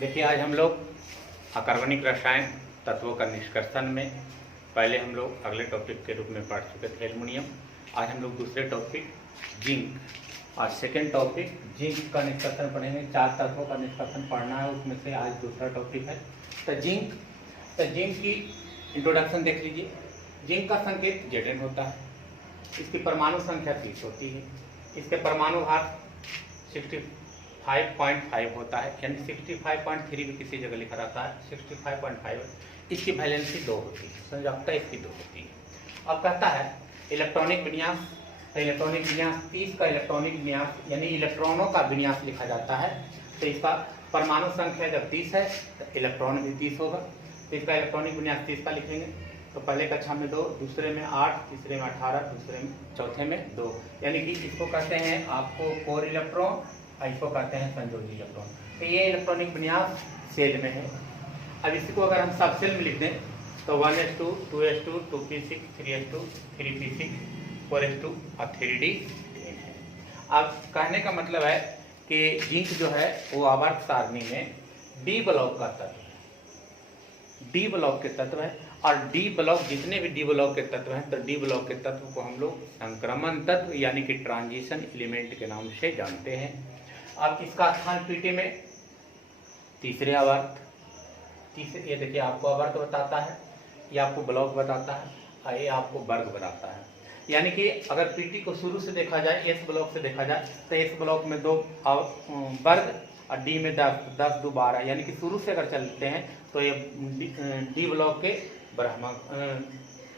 देखिए आज हम लोग अकार्बनिक रसायन तत्वों का निष्कर्षण में पहले हम लोग अगले टॉपिक के रूप में पढ़ चुके थे एल्युमिनियम। आज हम लोग दूसरे टॉपिक जिंक और सेकेंड टॉपिक जिंक का निष्कर्षण पढ़ेंगे। 4 तत्वों का निष्कर्षण पढ़ना है, उसमें से आज दूसरा टॉपिक है तो जिंक की इंट्रोडक्शन देख लीजिए। जिंक का संकेत Zn होता है, इसकी परमाणु संख्या 30 होती है, इसके परमाणु भार 65.5 होता है, यानी 65.3 भी किसी जगह लिखा रहता है, 65.5। इसकी वैलेंसी 2 होती है, संयोजकता इसकी 2 होती है। अब कहता है इलेक्ट्रॉनिक विन्यास, तो इलेक्ट्रॉनिक विन्यास 30 का इलेक्ट्रॉनिक विन्यास यानी इलेक्ट्रॉनों का विन्यास लिखा जाता है। तो इसका परमाणु संख्या जब 30 है तो इलेक्ट्रॉन भी 30 होगा, तो इसका इलेक्ट्रॉनिक विन्यास 30 का लिखेंगे। तो पहले कक्षा में 2, दूसरे में 8, तीसरे में 18, चौथे में 2, यानी कि इसको कहते हैं आपको कोर इलेक्ट्रॉन, इसको कहते हैं संयोजी इलेक्ट्रॉन। तो ये इलेक्ट्रॉनिक विन्यास सेल में है। अब इसको अगर हम सब सेल में लिख दें तो 1s2, 2s2, 2p6, 3s2, 3p6, 4s2 और 3d है। अब कहने का मतलब है कि जिंक जो है वो आवर्त सारणी में डी ब्लॉक का तत्व है, डी ब्लॉक के तत्व है। और डी ब्लॉक जितने भी डी ब्लॉक के तत्व हैं तो डी ब्लॉक के तत्व को हम लोग संक्रमण तत्व यानी कि ट्रांजिशन एलिमेंट के नाम से जानते हैं। अब इसका स्थान पीटी में तीसरे आवर्त, ये देखिए आपको आवर्त बताता है, ये आपको ब्लॉक बताता है और ये आपको वर्ग बताता है। यानी कि अगर पीटी को शुरू से देखा जाए, एस ब्लॉक से देखा जाए तो एस ब्लॉक में 2 वर्ग और डी में 10 2 12, यानी कि शुरू से अगर चलते हैं तो ये डी ब्लॉक के ब्रह्मा,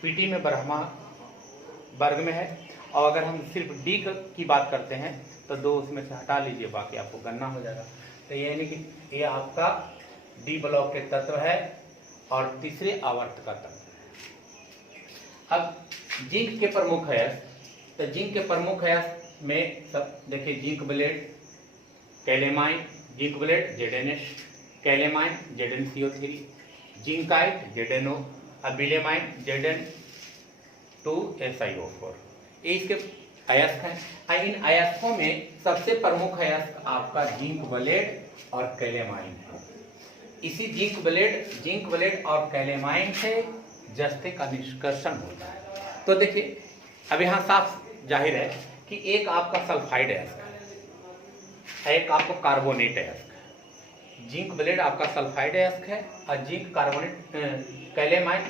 पीटी में ब्रह्मा वर्ग में है। और अगर हम सिर्फ डी की बात करते हैं तो 2 उसमें से हटा लीजिए, बाकी आपको गणना हो जाएगा। तो ये यानी कि ये आपका डी ब्लॉक के तत्व है और तीसरे आवर्त का तत्व है। अब जिंक के प्रमुख अयस्क, तो जिंक के प्रमुख अयस्क में सब देखिए, zinc blende, calamine, zinc blende ZnH, calamine ZnCO3, zincite ZnO, अबिलेमाइन Zn2SiO4, ये इसके अयस्क हैं। इन अयस्कों में सबसे प्रमुख अयस्क आपका जिंक ब्लेड और कैलेमाइन है। इसी जिंक ब्लेड और कैलेमाइन से जस्ते का निष्कर्षण होता है। तो देखिए अब यहाँ साफ जाहिर है कि एक आपका सल्फाइड अयस्क है, एक आपको कार्बोनेट अयस्क है। जिंक ब्लेड आपका सल्फाइड अयस्क है और जिंक कैलेमाइन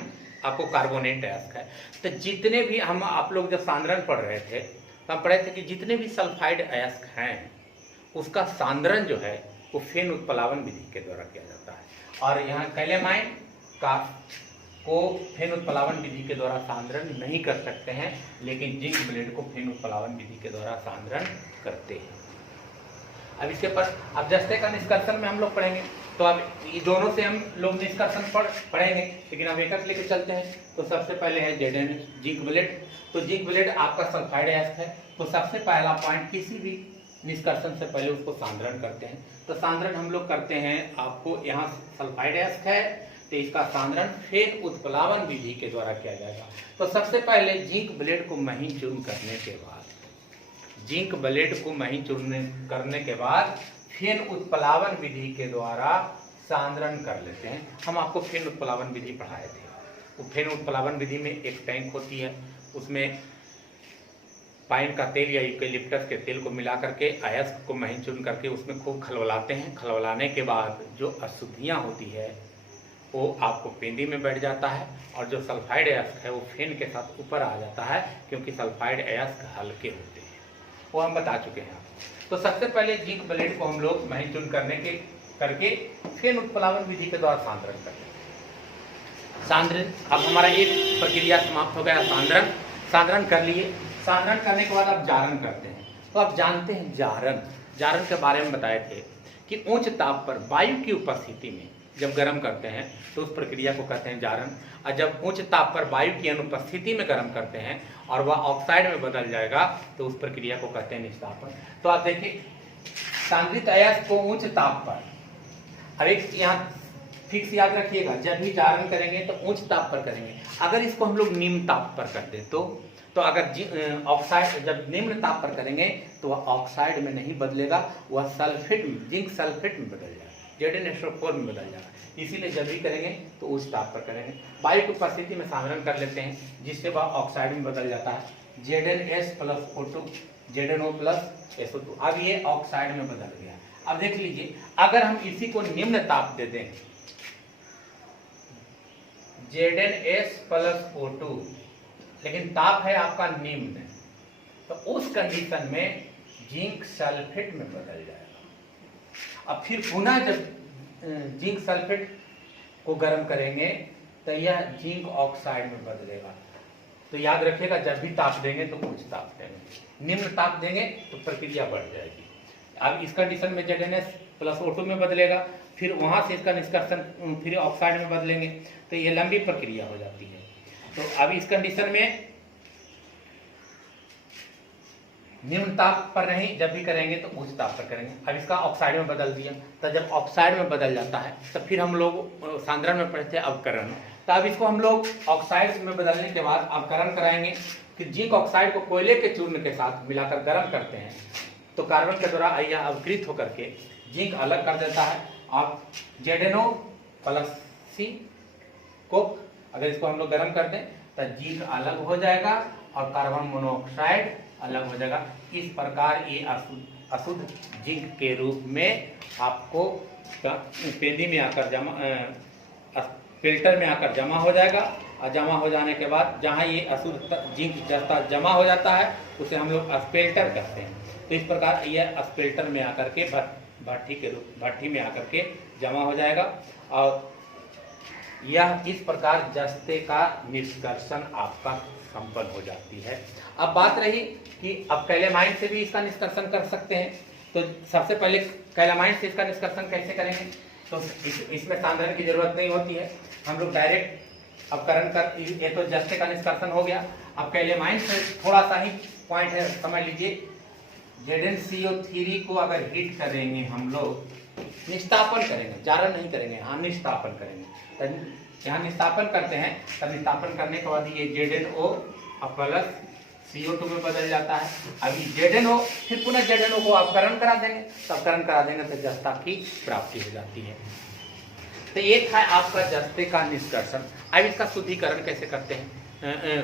आपको कार्बोनेट अयस्क है। तो जितने भी हम आप लोग जब सांद्रण पढ़ रहे थे तो हम पढ़े थे कि जितने भी सल्फाइड अयस्क हैं उसका सांद्रण जो है वो फेन उत्प्लावन विधि के द्वारा किया जाता है। और यहाँ कैलेमाइन का को फेन उत्प्लावन विधि के द्वारा सांद्रण नहीं कर सकते हैं, लेकिन जिंक ब्लेड को फेन उत्प्लावन विधि के द्वारा सांद्रण करते हैं। अब इसके पास अब जस्ते का निष्कर्षण में हम लोग पढ़ेंगे, तो अब ये दोनों से हम लोग निष्कर्षण पढ़ेंगे, लेकिन अब एक लेके चलते हैं। तो सबसे पहले है ZnH जिंक ब्लेड। तो जिंक ब्लेड आपका सल्फाइड अयस्क है, तो सबसे पहला पॉइंट किसी भी निष्कर्षण से पहले उसको सांद्रण करते हैं। तो सांद्रण हम लोग करते हैं, आपको यहाँ सल्फाइड अयस्क है तो इसका सांद्रण फेन उत्प्लावन विधि के द्वारा किया जाएगा। तो सबसे पहले जिंक ब्लेड को महीन चूर्ण करने के बाद, जिंक ब्लेड को महीन चूर्ण करने के बाद फेन उत्प्लावन विधि के द्वारा सांद्रण कर लेते हैं। हम आपको फेन उत्प्लावन विधि पढ़ाए थे। वो फेन उत्प्लावन विधि में एक टैंक होती है, उसमें पाइन का तेल या यूकेलिप्टस के तेल को मिला करके अयस्क को महीन चूर्ण करके उसमें खूब खलवलाते हैं। खलवलाने के बाद जो अशुद्धियाँ होती है वो आपको पेंदी में बैठ जाता है और जो सल्फाइड अयस्क है वो फेन के साथ ऊपर आ जाता है, क्योंकि सल्फाइड अयस्क हल्के होते हैं, वो हम बता चुके हैं। तो सबसे पहले जिंक ब्लेड को हम लोग महीन चूर्ण करके फेन उत्प्लावन विधि के द्वारा सांद्रण करते हैं। सांद्रण, अब हमारा एक प्रक्रिया समाप्त हो गया, सांद्रण कर लिए। सांद्रण करने के बाद आप जारण करते हैं। तो आप जानते हैं जारण के बारे में बताए थे कि उच्च ताप पर वायु की उपस्थिति में जब गर्म करते हैं तो उस प्रक्रिया को कहते हैं जारण। और जब उच्च ताप पर वायु की अनुपस्थिति में गर्म करते हैं और वह ऑक्साइड में बदल जाएगा तो उस प्रक्रिया को कहते हैं निस्तापन। तो आप देखिए सांद्रित अयस्क को उच्च ताप पर, अब एक यहाँ फिक्स याद रखिएगा, जब भी जारण करेंगे तो उच्च ताप पर करेंगे। अगर इसको हम लोग निम्न ताप पर कर दें तो अगर ऑक्साइड जब निम्न ताप पर करेंगे तो वह ऑक्साइड में नहीं बदलेगा, वह सल्फेट, जिंक सल्फेट में बदल जाएगा। ZnSO4 में बदल जाएगा। इसीलिए जब भी करेंगे तो उस ताप पर करेंगे। वायु की उपस्थिति में साधारण कर लेते हैं, जिससे वह ऑक्साइड में बदल जाता है, ZnS+O2 ZnO+SO2। अब ये ऑक्साइड में बदल गया। अब देख लीजिए, अगर हम इसी को निम्न ताप दे दें ZnS+O2, लेकिन ताप है आपका निम्न, तो उस कंडीशन में जिंक सल्फेट में बदल जाएगा। अब फिर पुनः जब जिंक सल्फेट को गर्म करेंगे तो यह जिंक ऑक्साइड में बदलेगा। तो याद रखिएगा, जब भी ताप देंगे तो उच्च ताप देंगे, निम्न ताप देंगे तो प्रक्रिया बढ़ जाएगी। अब इस कंडीशन में ZnS+O2 में बदलेगा, फिर वहां से इसका निष्कर्षण फिर ऑक्साइड में बदलेंगे, तो ये लंबी प्रक्रिया हो जाती है। तो अब इस कंडीशन में निम्न ताप पर नहीं, जब भी करेंगे तो उच्च ताप पर करेंगे। अब इसका ऑक्साइड में बदल दिया, तो जब ऑक्साइड में बदल जाता है तो फिर हम लोग सांद्रण में पढ़ते हैं अवकरण। तो अब इसको हम लोग ऑक्साइड में बदलने के बाद अवकरण कराएंगे। फिर जिंक ऑक्साइड को कोयले के चूर्ण के साथ मिलाकर गर्म करते हैं, तो कार्बन के द्वारा यह अवकृत होकर के जिंक अलग कर देता है। अब ZnO+C को अगर इसको हम लोग गर्म कर दें तो जिंक अलग हो जाएगा और कार्बन मोनोऑक्साइड अलग हो जाएगा। इस प्रकार ये अशुद्ध जिंक के रूप में आपको पेंदी में आकर फिल्टर में आकर जमा हो जाएगा। और जमा हो जाने के बाद जहाँ ये अशुद्ध जिंक जस्ता जमा हो जाता है उसे हम लोग स्पेल्टर कहते हैं। तो इस प्रकार यह स्पेल्टर में आकर के भट्ठी में आकर के जमा हो जाएगा और यह इस प्रकार जस्ते का निष्कर्षण आपका संपन्न हो जाती है। अब बात रही कि अब कैलेमाइन से भी इसका निष्कर्षण कर सकते हैं। तो सबसे पहले कैलेमाइन से इसका निष्कर्षण कैसे करेंगे, तो इसमें सांद्रण की जरूरत नहीं होती है, हम लोग डायरेक्ट अवकरण कर, ये तो जस्ते का निष्कर्षण हो गया। अब कैलेमाइन से थोड़ा सा ही पॉइंट है, समझ लीजिए। ZnCO3 को अगर हीट करेंगे हम लोग, निस्तापन करेंगे, जारण नहीं करेंगे, हाँ निस्तापन करेंगे। तो यहाँ निस्तापन करते हैं, तब निस्तापन करने के बाद ये ZnO+CO2 में बदल जाता है। अभी ZnO फिर पुनः ZnO को अवकरण करा देंगे, तो अवकरण करा देंगे तो जस्ता की प्राप्ति हो जाती है। तो ये था आपका जस्ते का निष्कर्षण। अब इसका शुद्धिकरण कैसे करते हैं,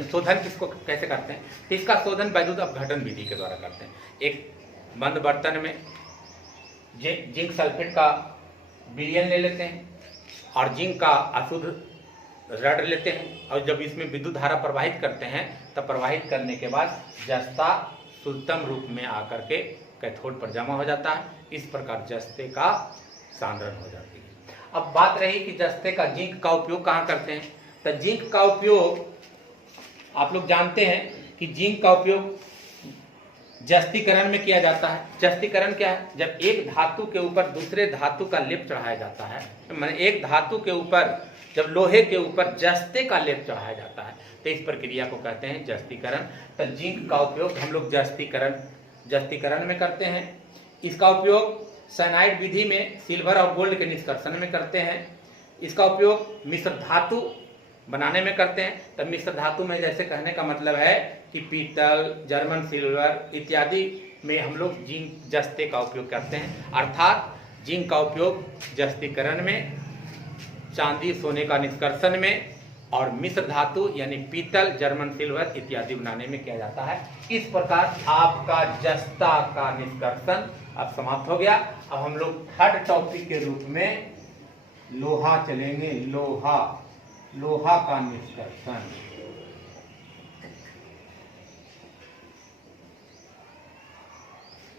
शोधन किसको कैसे करते हैं, तो इसका शोधन वैद्युत अपघटन विधि के द्वारा करते हैं। एक बंद बर्तन में जिंक सल्फेट का विलयन ले लेते हैं और जिंक का अशुद्ध रड लेते हैं, और जब इसमें विद्युत धारा प्रवाहित करते हैं तब प्रवाहित करने के बाद जस्ता शुद्धतम रूप में आकर के कैथोड पर जमा हो जाता है। इस प्रकार जस्ते का सांद्रण हो जाती है। अब बात रही कि जस्ते का जिंक का उपयोग कहाँ करते हैं, तो जिंक का उपयोग आप लोग जानते हैं कि जिंक का उपयोग जस्तीकरण में किया जाता है। जस्तीकरण क्या है, जब एक धातु के ऊपर दूसरे धातु का लेप चढ़ाया जाता है, माने एक धातु के ऊपर जब लोहे के ऊपर जस्ते का लेप चढ़ाया जाता है, तो इस प्रक्रिया को कहते हैं जस्तीकरण। तो जिंक का उपयोग हम लोग जस्तीकरण में करते हैं। इसका उपयोग साइनाइड विधि में सिल्वर और गोल्ड के निष्कर्षण में करते हैं। इसका उपयोग मिश्र धातु बनाने में करते हैं। तब मिश्र धातु में जैसे कहने का मतलब है कि पीतल, जर्मन सिल्वर इत्यादि में हम लोग जिंक जस्ते का उपयोग करते हैं। अर्थात जिंक का उपयोग जस्तीकरण में, चांदी सोने का निष्कर्षण में और मिश्र धातु यानी पीतल, जर्मन सिल्वर इत्यादि बनाने में किया जाता है। इस प्रकार आपका जस्ता का निष्कर्षण अब समाप्त हो गया। अब हम लोग थर्ड टॉपिक के रूप में लोहा चलेंगे। लोहा का निष्कर्षण।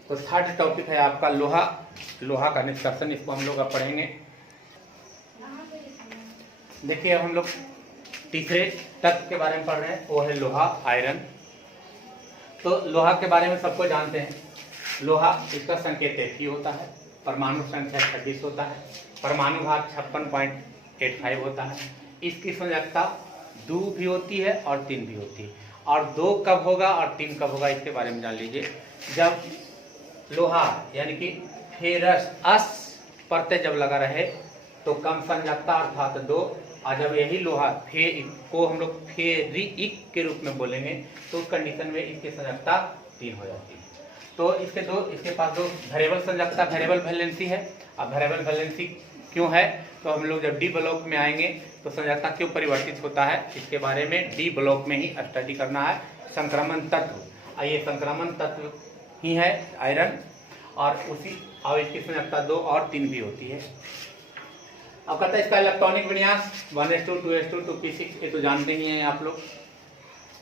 तो थर्ड टॉपिक है आपका लोहा का निष्कर्षण। इसको हम लोग अब पढ़ेंगे। देखिए अब हम लोग तीसरे तत्व के बारे में पढ़ रहे हैं, वो है लोहा, आयरन। तो लोहा के बारे में सबको जानते हैं। लोहा, इसका संकेत एक ही होता है, परमाणु संख्या 26 होता है, परमाणु भाग 56.85 होता है। इसकी संयोजकता 2 भी होती है और 3 भी होती है। और 2 कब होगा और 3 कब होगा, इसके बारे में जान लीजिए। जब लोहा यानी कि फेरस प्रत्यय जब लगा रहे तो कम संयोजकता अर्थात 2, और जब यही लोहा को हम लोग फेरिक के रूप में बोलेंगे तो उस कंडीशन में इसकी संयोजकता 3 हो जाती है। तो इसके पास दो वेरिएबल संयोजकता, वेरिएबल वैलेंसी है। अब वेरिएबल वैलेंसी क्यों है, तो हम लोग जब डी ब्लॉक में आएंगे तो संरचना क्यों परिवर्तित होता है इसके बारे में डी ब्लॉक में ही स्टडी करना है। संक्रमण तत्व, ये संक्रमण तत्व ही है आयरन, और इसकी संरचना 2 और 3 भी होती है। अब कहता है इसका इलेक्ट्रॉनिक विन्यास 1s2 2s2 2p6, ये तो जानते ही हैं आप लोग।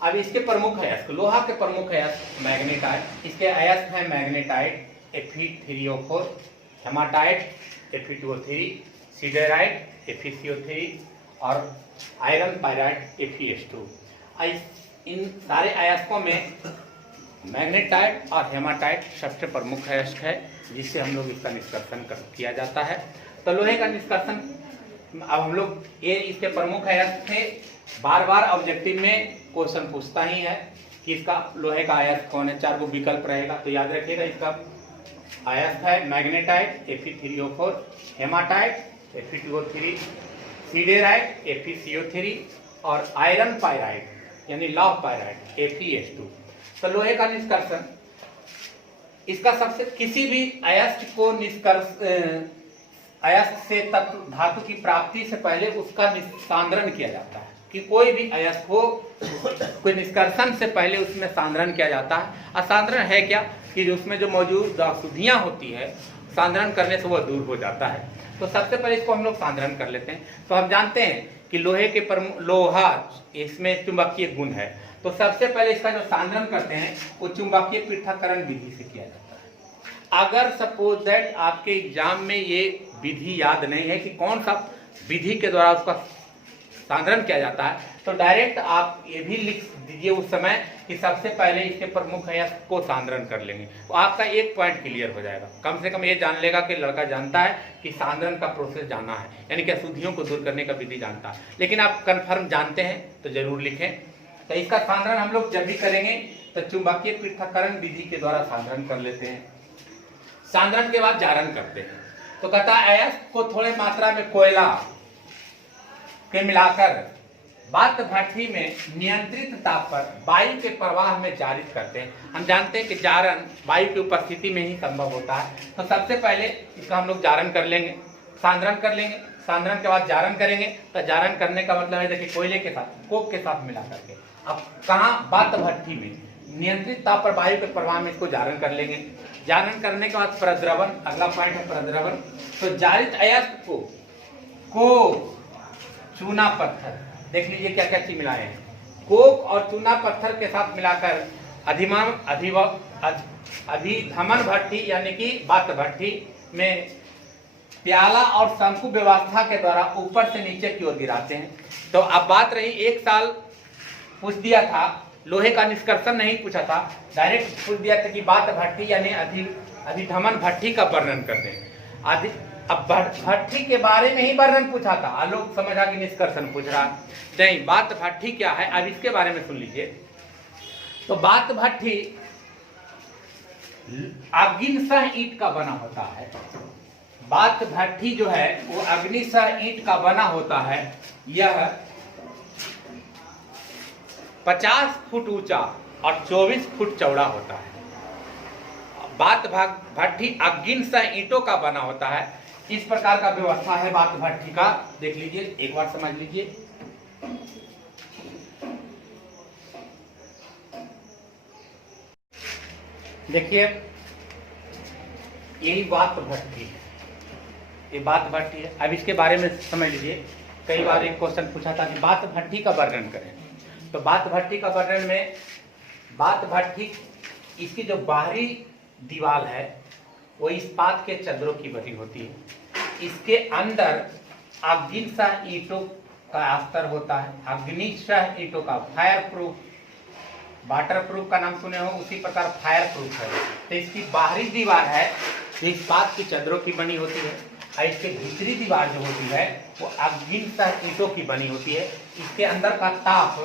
अब इसके प्रमुख अयस्क, लोहा के प्रमुख अयस्क मैग्नेटाइट, इसके अयस्क हैं magnetite Fe3O4, haematite Fe2O3, siderite FeCO3 और आयरन पायराइट FeS2। इन सारे अयस्कों में मैग्नेटाइट और हेमाटाइट सबसे प्रमुख अयस्क है जिससे हम लोग इसका निष्कर्षण किया जाता है। तो लोहे का निष्कर्षण, अब हम लोग ये इसके प्रमुख अयस्क थे। बार बार ऑब्जेक्टिव में क्वेश्चन पूछता ही है कि इसका लोहे का अयस्क कौन है, 4 गो विकल्प रहेगा, तो याद रखिएगा इसका अयस्क है magnetite Fe3O4, haematite Fe2O3, siderite FeCO3 और आयरन पायराइट यानी लौह पायराइट FeS2। तो लोहे का निष्कर्षण, इसका सबसे किसी भी अयस्क को अयस्क से तत्व धातु की प्राप्ति से पहले उसका सांद्रण किया जाता है, कि कोई भी अयस्क हो कोई निष्कर्षण से पहले उसमें सांद्रण किया जाता है। और सांद्रण है क्या कि उसमें जो मौजूद अशुद्धियां होती है सांद्रण करने से वह दूर हो जाता है। तो सबसे पहले इसको हम लोग सांद्रण कर लेते हैं। तो हम जानते हैं कि लोहे के लोहा इसमें चुंबकीय गुण है, तो सबसे पहले इसका जो सांद्रण करते हैं वो चुंबकीय पृथक्करण विधि से किया जाता है। अगर सपोज दैट आपके एग्जाम में ये विधि याद नहीं है कि कौन सा विधि के द्वारा उसका सांद्रण किया जाता है, तो डायरेक्ट आप ये भी लिख दीजिए उस समय कि सबसे पहले इसके प्रमुख अयस्क को सांद्रण कर लेंगे, तो आपका एक पॉइंट क्लियर हो जाएगा। कम से कम ये जान लेगा कि लड़का जानता है कि सांद्रण का प्रोसेस जाना है, यानी कि अशुद्धियों को दूर करने का विधि जानता है। लेकिन आप कन्फर्म जानते हैं तो जरूर लिखें। तो इसका सांद्रण हम लोग जब भी करेंगे तो चुंबकीय पृथक्करण विधि के द्वारा सांद्रण कर लेते हैं। सांद्रण के बाद जारण करते हैं। तो कहता है अयस्क को थोड़े मात्रा में कोयला के मिलाकर वात भट्ठी में नियंत्रित ताप पर वायु के प्रवाह में जारित करते हैं। हम जानते हैं कि जारण वायु की उपस्थिति में ही संभव होता है। तो सबसे पहले इसका हम लोग जारण कर लेंगे, सांद्रण कर लेंगे, सांद्रण के बाद जारण करेंगे। तो जारण करने का मतलब है देखिए कोयले के साथ, कोक के साथ मिला करके। अब कहाँ, वात भट्ठी में नियंत्रित ताप पर वायु के प्रवाह में इसको जारण कर लेंगे। जारण करने के बाद प्रद्रवन, अगला पॉइंट है प्रद्रवन। तो जारित अयस्क को चूना पत्थर, देख लीजिए क्या क्या चीज मिलाए हैं, कोक और चूना पत्थर के साथ मिलाकर अधिधमन भट्ठी यानी कि वात भट्ठी में प्याला और शंकु व्यवस्था के द्वारा ऊपर से नीचे की ओर गिराते हैं। तो अब बात रही, एक साल पूछ दिया था, लोहे का निष्कर्षण नहीं पूछा था, डायरेक्ट पूछ दिया था कि वात भट्ठी यानी अधिधमन भट्ठी का वर्णन करते हैं। अब भट्ठी के बारे में ही वर्णन पूछा था, लोग समझा कि निष्कर्षण पूछ रहा नहीं। वात भट्ठी क्या है, अब इसके बारे में सुन लीजिए। तो वात भट्ठी अग्निसह ईंट का बना होता है। वात भट्ठी जो है वो अग्निसह ईंट का बना होता है। यह 50 फुट ऊंचा और 24 फुट चौड़ा होता है। वात भट्ठी अग्निसह ईंटों का बना होता है। इस प्रकार का व्यवस्था है वात भट्ठी का, देख लीजिए, एक बार समझ लीजिए। देखिए यही वात भट्ठी है, ये वात भट्ठी है। अब इसके बारे में समझ लीजिए। कई बार एक क्वेश्चन पूछा था कि वात भट्ठी का वर्णन करें। तो वात भट्ठी का वर्णन में, वात भट्ठी इसकी जो बाहरी दीवार है वो इस्पात के चदरों की बनी होती है। इसके अंदर अग्निसह ईंटों का अस्तर होता है। अग्निसह ईंटों का, फायर प्रूफ, वाटर प्रूफ का नाम सुने हो, उसी प्रकार फायर प्रूफ है। तो इसकी बाहरी दीवार है जो इस्पात की चदरों की बनी होती है, और इसके भीतरी दीवार जो होती है वो अग्निसह ईंटों की बनी होती है। इसके अंदर का ताप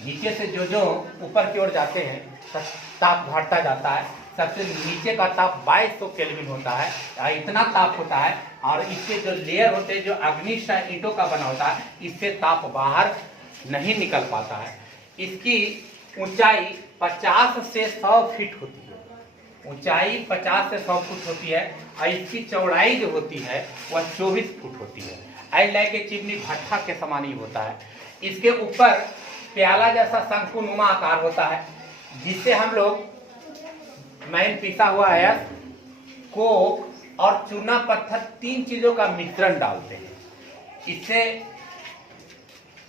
नीचे से जो ऊपर की ओर जाते हैं ताप बढ़ता जाता है। सबसे नीचे का ताप 2200 केल्विन होता है, इतना ताप होता है। और इसके जो लेयर होते हैं जो अग्निसह ईंटों का बना होता है, इससे ताप बाहर नहीं निकल पाता है। इसकी ऊंचाई 50 से 100 फीट होती है। ऊंचाई 50 से 100 फुट होती है और इसकी चौड़ाई जो होती है वह 24 फुट होती है। आई लाइक ए चिमनी, भट्ठा के समान ही होता है। इसके ऊपर प्याला जैसा शंकुनुमा आकार होता है, जिससे हम लोग मैन पिसा हुआ है, कोक और चूना पत्थर, 3 चीजों का मिश्रण डालते हैं। इससे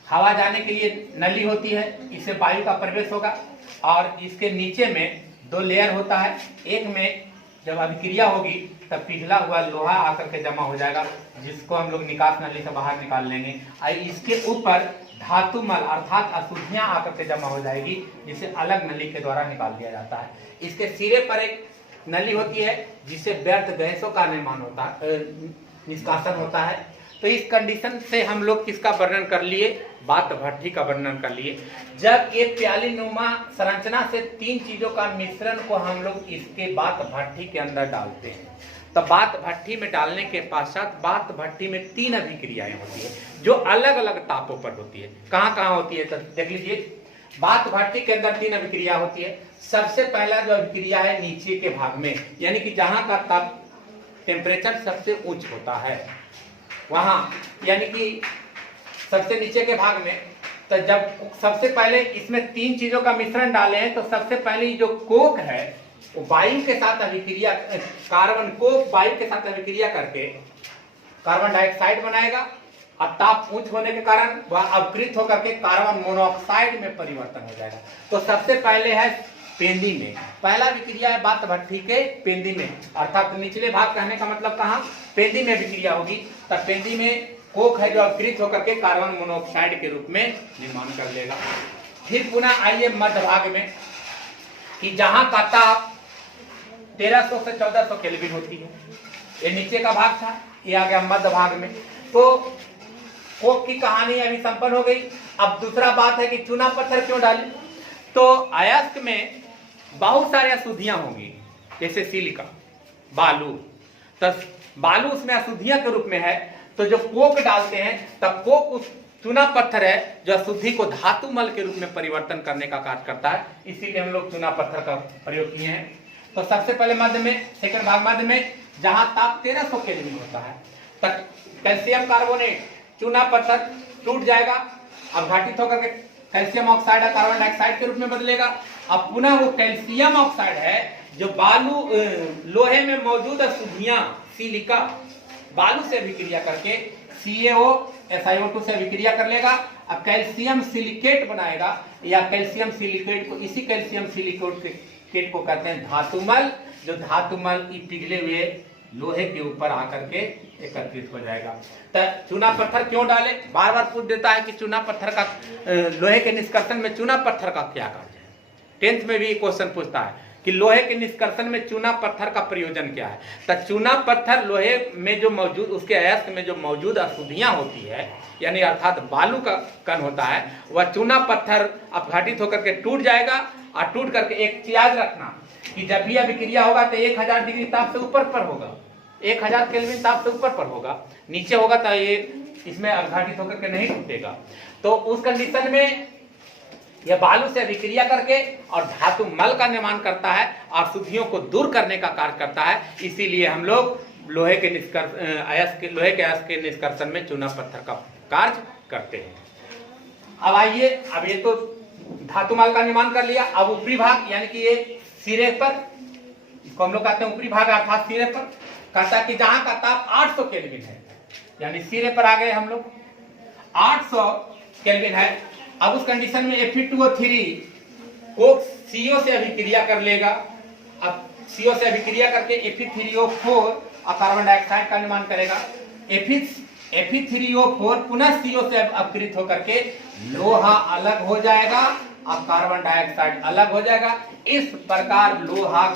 हवा जाने के लिए नली होती है, इससे वायु का प्रवेश होगा। और इसके नीचे में 2 लेयर होता है, एक में जब अभिक्रिया होगी तब पिघला हुआ लोहा आकर के जमा हो जाएगा, जिसको हम लोग निकास नली से बाहर निकाल लेंगे। और इसके ऊपर धातुमल अर्थात अशुद्धियां आकर के जमा हो जाएगी, जिसे अलग नली के द्वारा निकाल दिया जाता है। इसके सिरे पर एक नली होती है, जिससे व्यर्थ गैसों का निर्माण होता है, निष्कासन होता है। तो इस कंडीशन से हम लोग किसका वर्णन कर लिए, बात भट्ठी का वर्णन कर लिए। जब ये प्याली नुमा संरचना से 3 चीजों का मिश्रण को हम लोग इसके बात भट्ठी के अंदर डालते हैं, तो बात भट्ठी में डालने के पश्चात बात भट्ठी में 3 अभिक्रियाएं होती है, जो अलग अलग तापों पर होती है। कहाँ कहाँ होती है तो देख लीजिए। बात भट्ठी के अंदर 3 अभिक्रिया होती है। सबसे पहला जो अभिक्रिया है नीचे के भाग में, यानी कि जहां का ताप टेम्परेचर सबसे उच्च होता है वहां, यानी कि सबसे नीचे के भाग में। तो जब सबसे पहले इसमें 3 चीजों का मिश्रण डाले हैं, तो सबसे पहले जो कोक है वो वायु के साथ अभिक्रिया, कार्बन को वायु के साथ अभिक्रिया करके कार्बन डाइऑक्साइड बनाएगा, और ताप उच्च होने के कारण वह अपकृत होकर के कार्बन मोनोऑक्साइड में परिवर्तन हो जाएगा। तो सबसे पहले है पेंदी में, पहला विक्रिया है बात भट्ठी के पेंदी में, अर्थात निचले भाग कहने का मतलब कहाँ, पेंदी में विक्रिया होगी। तब पेंदी में कोक है जो अपकृत होकर के कार्बन मोनोऑक्साइड के रूप में निर्माण कर लेगा। फिर पुनः आइए मध्य भाग में, कि जहां का ताप 1300 से 1400 केल्विन होती है। ये नीचे का भाग था, ये आ गया मध्य भाग में। तो कोक की कहानी अभी संपन्न हो गई। अब दूसरा बात है कि चूना पत्थर क्यों डाले। तो अयस्क में बहुत सारी अशुद्धियां होंगी, जैसे सिलिका, बालू। तो बालू उसमें अशुद्धियां के रूप में है, तो जो कोक डालते हैं तब कोक उस चूना पत्थर है जो अशुद्धि को धातु मल के रूप में परिवर्तन करने का कार्य करता है, इसीलिए हम लोग चूना पत्थर का प्रयोग किए हैं। तो सबसे पहले मध्य में, सेकंड भाग मध्य में, जहां ताप 1300 केल्विन होता है, तक कैल्शियम कार्बोनेट चूना पत्थर टूट जाएगा, अपघटित होकर के कैल्शियम ऑक्साइड और कार्बन डाइऑक्साइड के रूप में बदलेगा। अब पुनः वो कैल्शियम ऑक्साइड है जो बालू लोहे में मौजूद अशुद्धियां सिलिका बालू से अभिक्रिया करके CaO SiO2 से अभिक्रिया कर लेगा, अब कैल्शियम सिलिकेट बनाएगा, या कैल्शियम सिलिकेट को, इसी कैल्शियम सिलिकेट को कहते हैं धातुमल, जो धातुमल पिघले हुए लोहे के ऊपर आकर के एकत्रित हो जाएगा। तो चूना पत्थर क्यों डाले, बार बार पूछ देता है कि चूना पत्थर का, लोहे के निष्कर्षण में चूना पत्थर का क्या कार्य है। 10th में भी क्वेश्चन पूछता है कि लोहे के निष्कर्षण में चूना पत्थर का प्रयोजन क्या है। तो चूना पत्थर लोहे में जो मौजूद, उसके अयस्क में जो मौजूद अशुद्धियां होती है, यानी अर्थात बालू का कण होता है, वह चूना पत्थर अपघटित होकर के टूट जाएगा। और टूट करके एक याद रखना कि जब भी अभिक्रिया होगा तो 1000 डिग्री ताप से ऊपर पर होगा, 1000 केल्विन ताप से ऊपर पर होगा, नीचे होगा तो ये इसमें अपघटित होकर के नहीं टूटेगा। तो उस कंडीशन में यह बालू से अभिक्रिया करके और धातु मल का निर्माण करता है और अशुद्धियों को दूर करने का कार्य करता है। इसीलिए हम लोग लोहे के अयस्क के निष्कर्षण में चूना पत्थर का कार्य करते हैं। अब आइए, अब ये तो धातु मल का निर्माण कर लिया। अब ऊपरी भाग, यानी कि ये सिरे पर, इसको हम लोग कहते हैं ऊपरी भाग अर्थात सिरे पर, कहता है कि जहां का ताप 800 केल्विन है, यानी सिरे पर आ गए हम लोग, 800 केल्विन है। अब उस कंडीशन में Fe2O3 कोक CO से अभिक्रिया कर लेगा। अब CO से अभिक्रिया करके Fe3O4 और कार्बन डाइऑक्साइड का निर्माण करेगा। Fe3O4 पुनः CO से अपकृत होकर के लोहा अलग हो जाएगा और कार्बन डाइऑक्साइड अलग हो जाएगा। इस प्रकार लोहा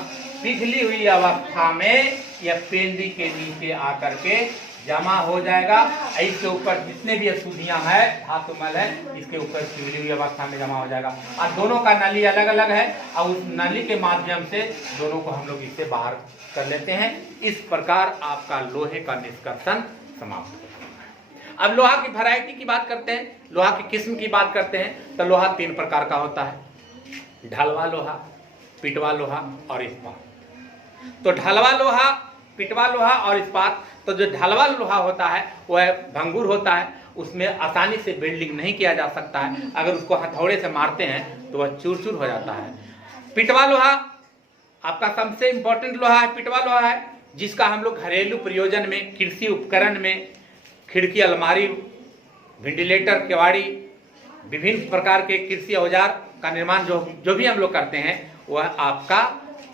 पिघली हुई अवस्था में यह पेंदी के नीचे आकर के जमा हो जाएगा। इसके ऊपर जितने भी अशुद्धियां है, धातुमल है, इसके ऊपर पिघली हुई अवस्था में जमा हो जाएगा। और दोनों का नली अलग अलग है और उस नली के माध्यम से दोनों को हम लोग इससे बाहर कर लेते हैं। इस प्रकार आपका लोहे का निष्कर्षण समाप्त होता है। अब लोहा की वैरायटी की बात करते हैं, लोहा की किस्म की बात करते हैं। तो लोहा 3 प्रकार का होता है, ढलवा लोहा, पिटवा लोहा और इस्पात। तो ढलवा लोहा, पिटवा लोहा और इस्पात। तो जो ढलवा लोहा होता है वह भंगुर होता है, उसमें आसानी से वेल्डिंग नहीं किया जा सकता है। अगर उसको हथौड़े से मारते हैं तो वह चूर चूर हो जाता है। पिटवा लोहा आपका सबसे इंपॉर्टेंट लोहा है, पिटवा लोहा है, जिसका हम लोग घरेलू प्रयोजन में, कृषि उपकरण में, खिड़की, अलमारी, वेंटिलेटर, केवाड़ी, विभिन्न प्रकार के कृषि औजार का निर्माण जो भी हम लोग करते हैं वह आपका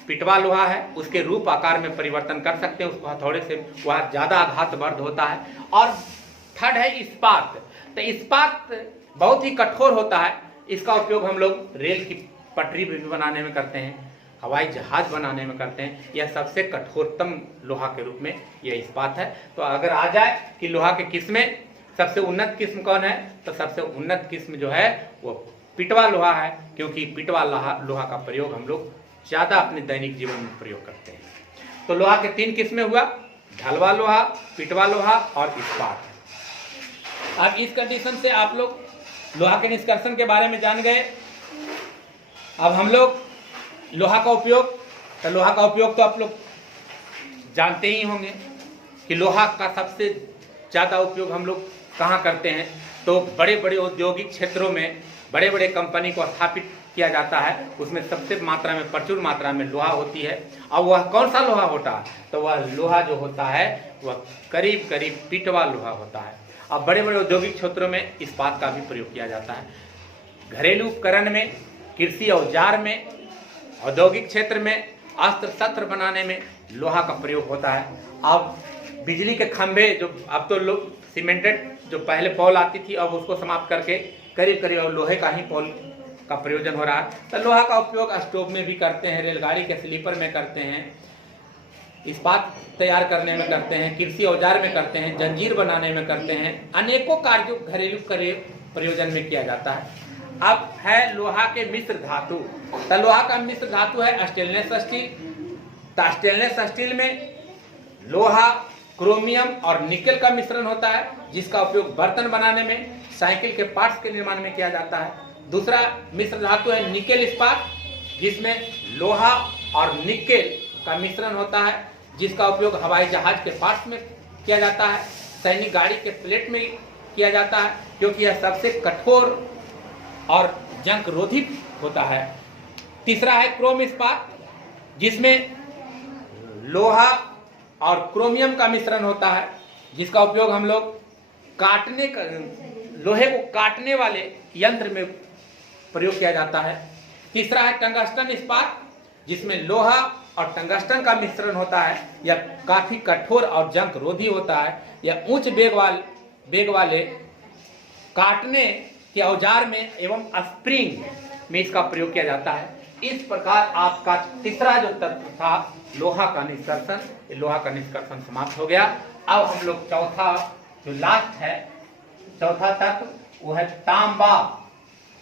पिटवा लोहा है। उसके रूप आकार में परिवर्तन कर सकते हैं, उसको हथौड़े से वह ज्यादा आघातवर्ध होता है। और थर्ड है इस्पात। तो इस्पात बहुत ही कठोर होता है, इसका उपयोग हम लोग रेल की पटरी भी बनाने में करते हैं, हवाई जहाज बनाने में करते हैं। यह सबसे कठोरतम लोहा के रूप में यह इस्पात है। तो अगर आ जाए कि लोहा के किस्में, सबसे उन्नत किस्म कौन है, तो सबसे उन्नत किस्म जो है वो पिटवा लोहा है, क्योंकि पिटवा लोहा का प्रयोग हम लोग ज्यादा अपने दैनिक जीवन में प्रयोग करते हैं। तो लोहा के 3 किस्में हुआ, ढलवा लोहा, पिटवा लोहा और इस्पात। अब इस कंडीशन से आप लोग लोहा के निष्कर्षण के बारे में जान गए। अब हम लोग लोहा का उपयोग, तो लोहा का उपयोग तो आप लोग जानते ही होंगे कि लोहा का सबसे ज़्यादा उपयोग हम लोग कहाँ करते हैं। तो बड़े बड़े औद्योगिक क्षेत्रों में बड़े बड़े कंपनी को स्थापित किया जाता है, उसमें सबसे मात्रा में, प्रचुर मात्रा में लोहा होती है। अब वह कौन सा लोहा होता है, तो वह लोहा जो होता है वह करीब करीब पिटवा लोहा होता है। अब बड़े बड़े औद्योगिक क्षेत्रों में इस्पात का भी प्रयोग किया जाता है। घरेलू उपकरण में, कृषि औजार में, औद्योगिक क्षेत्र में, अस्त्र शस्त्र बनाने में लोहा का प्रयोग होता है। अब बिजली के खंभे, जो अब तो लोग सीमेंटेड जो पहले पॉल आती थी, अब उसको समाप्त करके करीब करीब लोहे का ही पॉल का प्रयोजन हो रहा है। तो लोहा का उपयोग स्टोव में भी करते हैं, रेलगाड़ी के स्लीपर में करते हैं, इस्पात तैयार करने में करते हैं, कृषि औजार में करते हैं, जंजीर बनाने में करते हैं, अनेकों कार्यों घरेलू प्रयोजन में किया जाता है। अब है लोहा के मिश्र धातु। तो लोहा का मिश्र धातु है स्टेनलेस स्टील। तो स्टेनलेस स्टील में लोहा, क्रोमियम और निकेल का मिश्रण होता है, जिसका उपयोग बर्तन बनाने में, साइकिल के पार्ट्स के निर्माण में किया जाता है। दूसरा मिश्र धातु है निकेल इस्पात, जिसमें लोहा और निकेल का मिश्रण होता है, जिसका उपयोग हवाई जहाज के पार्ट्स में किया जाता है, सैनिक गाड़ी के प्लेट में किया जाता है, क्योंकि यह सबसे कठोर और जंग रोधी होता है। तीसरा है क्रोम इस्पात, जिसमें लोहा और क्रोमियम का मिश्रण होता है, जिसका उपयोग हम लोग लोहे को काटने वाले यंत्र में प्रयोग किया जाता है। तीसरा है टंगस्टन इस्पात, जिसमें लोहा और टंगस्टन का मिश्रण होता है। यह काफी कठोर और जंग रोधी होता है। यह उच्च वेग वाले काटने के औजार में एवं स्प्रिंग में इसका प्रयोग किया जाता है। इस प्रकार आपका तीसरा जो तत्व था लोहा का निष्कर्षण, लोहा का निष्कर्षण समाप्त हो गया। अब हम लोग चौथा जो लास्ट है, चौथा तत्व वो है तांबा।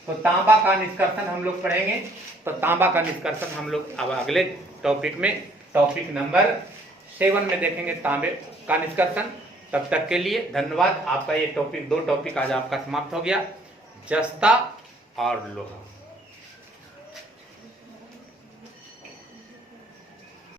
तो तांबा का निष्कर्षण हम लोग पढ़ेंगे। तो तांबा का निष्कर्षण हम लोग अब अगले टॉपिक में, टॉपिक नंबर 7 में देखेंगे तांबे का निष्कर्षण। तब तक के लिए धन्यवाद। आपका ये टॉपिक, 2 टॉपिक आज आपका समाप्त हो गया, जस्ता और लोहा।